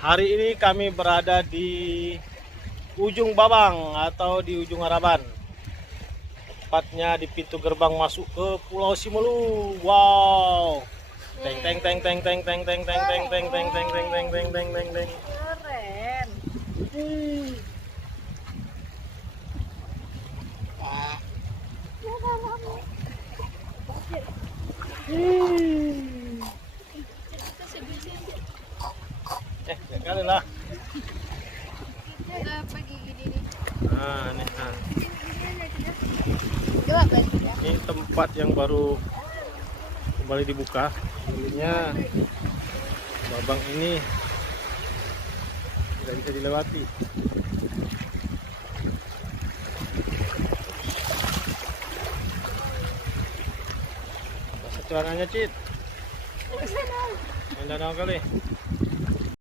Hari ini kami berada di ujung Babang atau di ujung Harapan. Tepatnya di pintu gerbang masuk ke Pulau Simelu. Wow. Teng teng teng teng teng teng teng teng teng teng teng teng teng teng teng teng teng teng. Keren. Lihat kali lah. Kita pergi gini nih. Nah, nih, nah. Coba balik ya. Ini tempat yang baru kembali dibuka. Dulunya Babang ini tidak bisa dilewati. Pasang celananya, Cit. Main danau kali.